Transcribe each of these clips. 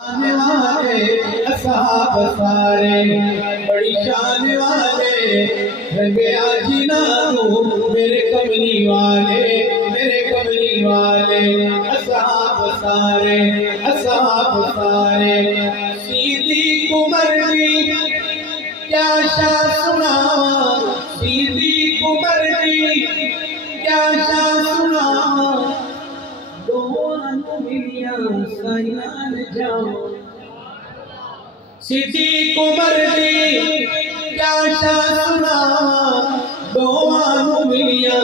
آنے والے اصحاب سارے بڑی شان والے رنگ آجینا میرے کملی والے اصحاب سارے صدیق عمر بھی کیا شاہ سنا صدیق عمر بھی کیا شاہ سنا صدیق عمر دی کیا شاہ سنا دوانو ملیاں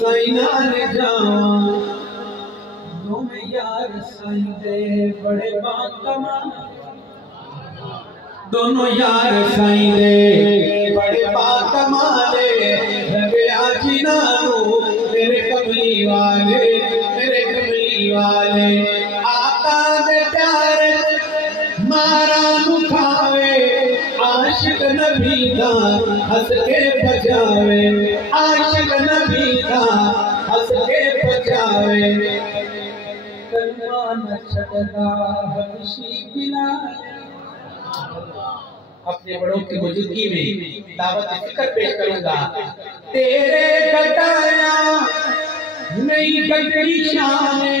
سائنان جاؤں دو میں یار سائن دے بڑے باکمان دونوں یار سائن دے بڑے باکمالے رب آجینانو میرے کملی والے آقا دے پیارے مارا نکھاوے عاشق نبی دا ہس کے بجاوے عاشق نبی دا ہس کے بجاوے کلمہ نہ چھڑدا حبشی بلا اپنے بڑوں کی موجودگی میں دعوت فکر پیش کروں گا تیرے کٹایا نہیں کٹری شانے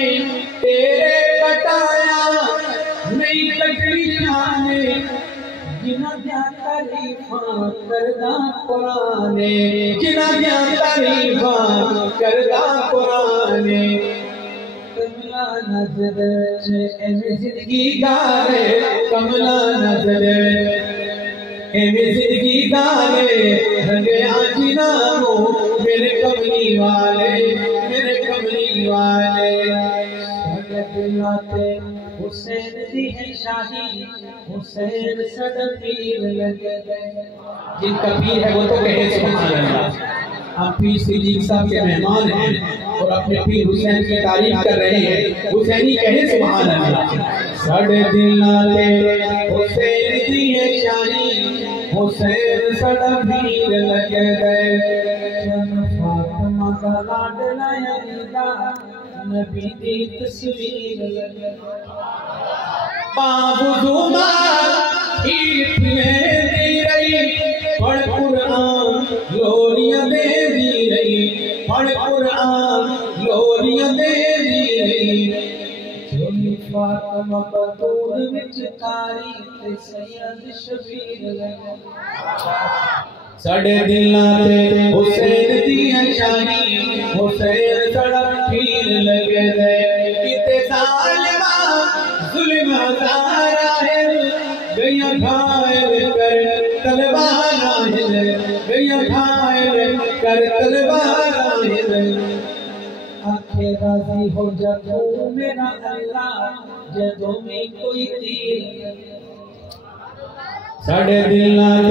تیرے کٹایا نہیں کٹری شانے جنہ دیا تعریفاں کردہ قرآنے جنہ دیا تعریفاں کردہ قرآنے کملا نظر اے زندگی گارے کملا نظر اے زندگی گارے رنگ آجینا میرے کملی والے ساڑھے دلاتے حسین دی ہے شاہی حسین صدر پیر لگے گئے جن کا پیر ہے وہ تو کہے سبحان اللہ ہم پیر صدیق صاحب کے مہمان ہیں اور اپنے پیر حسین کی تعریف کر رہے ہیں حسینی کہے سبحان اللہ ساڑھے دلاتے حسین دی ہے شاہی حسین صدر پیر لگے گئے فاطمہ کا لاڈلا یزیدہ نبی دی تصویر لگے بابو عید میں دی رہی پڑھ قرآن لوریاں دے دی رہی پڑھ قرآن لوریاں دے دی رہی چھولی فاطمہ بطور وچ کاری تے سید شبیر لگے ساڑھے دلاتے حسین دی شاہی حسین سڑک پھیر لگے دے کتے ظالمہ ظلم ہزار گیا گھائل کر تلوار آہل گیا گھائل کر تلوار آہل آنکھیں راضی ہو جا تو میرا اللہ جدوں میں کوئی تیر ساڑھے دلاتے